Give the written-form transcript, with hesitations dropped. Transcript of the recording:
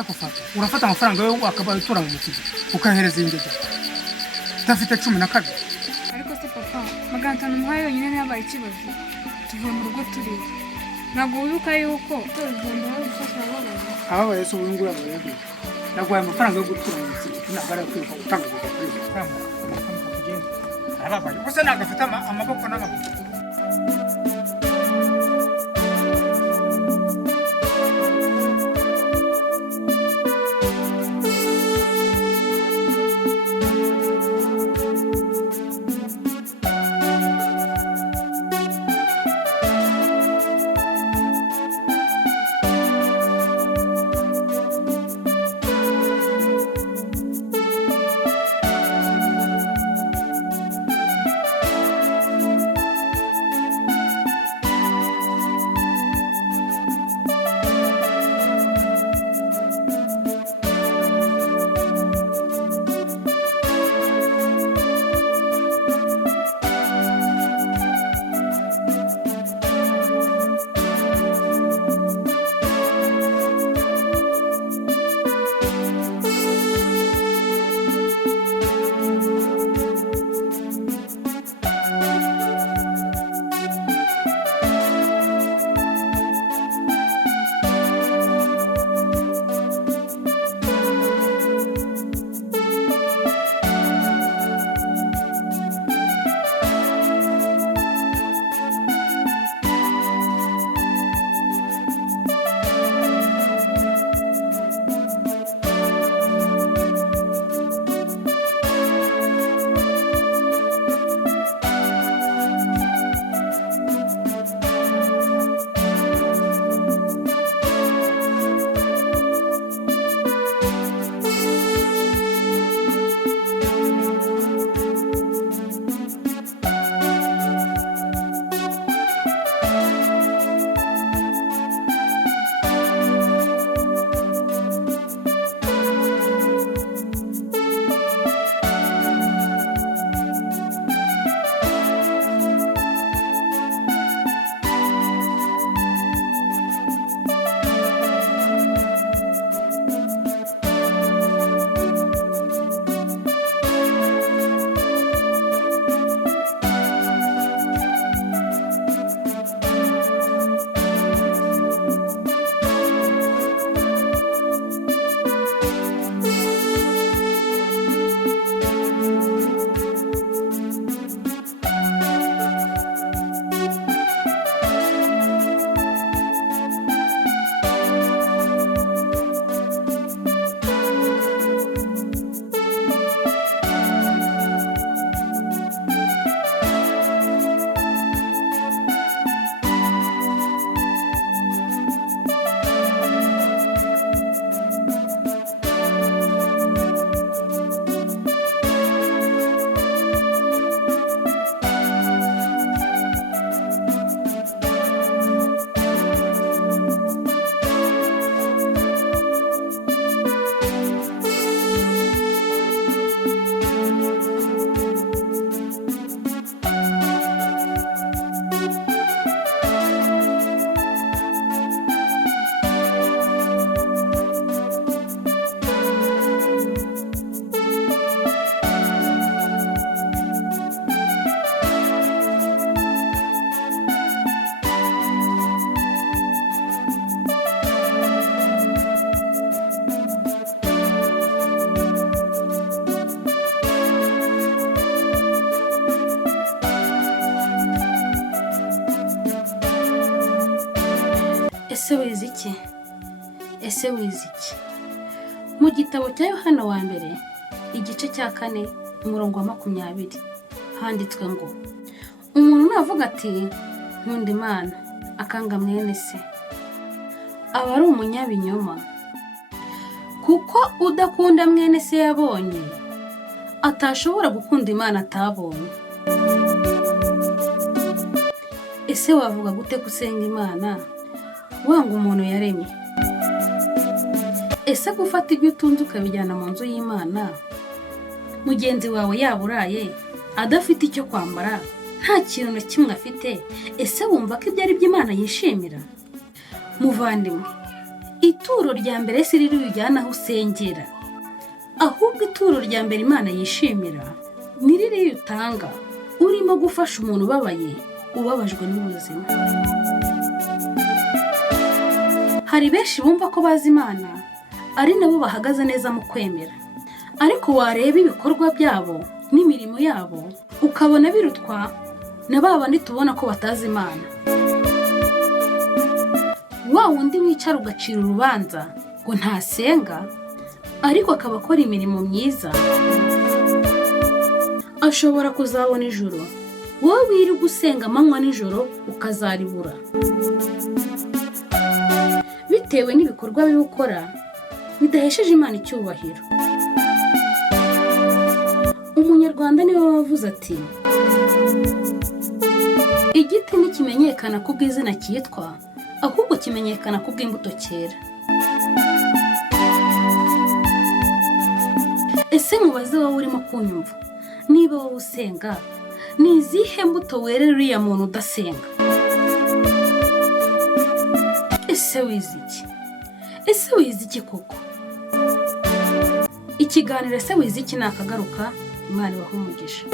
akufata urafata amafaranga yo wakabaye utora mu kigo ukahereza ingege tafite 12 ariko se papa magana muhaye yonyine n'abaye ikibazo tuvuye mu rugo turi ntabwo wibuka yuko tuzagenda gufasha ababaye so ubungura abaye nagwaye amafaranga yo gutura mu kigo nagara kwiruka gutanga ababaye gusa nagafata amaboko n'amaguru ese wize iki mu gitabo cya Yohana wa mbere igice cya 4 umurongo wa 20 handitswe ngo umuntu navuga ati nkunda Imana akanga mwene se aba ari umunyabinyoma kuko udakunda mwene se yabonye atashobora gukunda Imana atabonye. Ese wavuga gute gusenga Imana wanga umuntu yaremye? Ese gufata ibyo utunze ukabijyana mu nzu y'Imana mugenzi wawe yaburaye adafite icyo kwambara nta kintu na kimwe afite, ese wumva ko ibyo ari by'Imana yishimira? Muvandimwe, ituro rya mbere si riri ujyana aho usengera, ahubwo ituro rya mbere Imana yishimira ni riri utanga urimo gufasha umuntu ubabaye, ubabajwe n'ubuzima. Hari benshi bumva ko bazi Imana ari nabo bahagaze neza mu kwemera, ariko wareba ibikorwa byabo n'imirimo yabo ukabona birutwa na babandi tubona ko batazi Imana. Wa wundi wicara ugacira urubanza ngo ntasenga ariko akaba akora imirimo myiza, ashobora kuzabona ijuru, wowe wirirwa usenga amanywa n'ijoro ukazaribura, bitewe n'ibikorwa bibi ukora bidahesheje Imana icyubahiro. Umunyarwanda niwe wavuze ati, igiti ntikimenyekana kubw'izina cyitwa, ahubwo kimenyekana kubw'imbuto cyera. Ese mubaze wowe urimo kunyumva, niba wowe usenga, ni izihe mbuto werera uriya muntu udasenga? Ese wize iki? Ese wize iki koko? Ikiganiro Ese wize iki nakagaruka. Imana ibahe umugisha.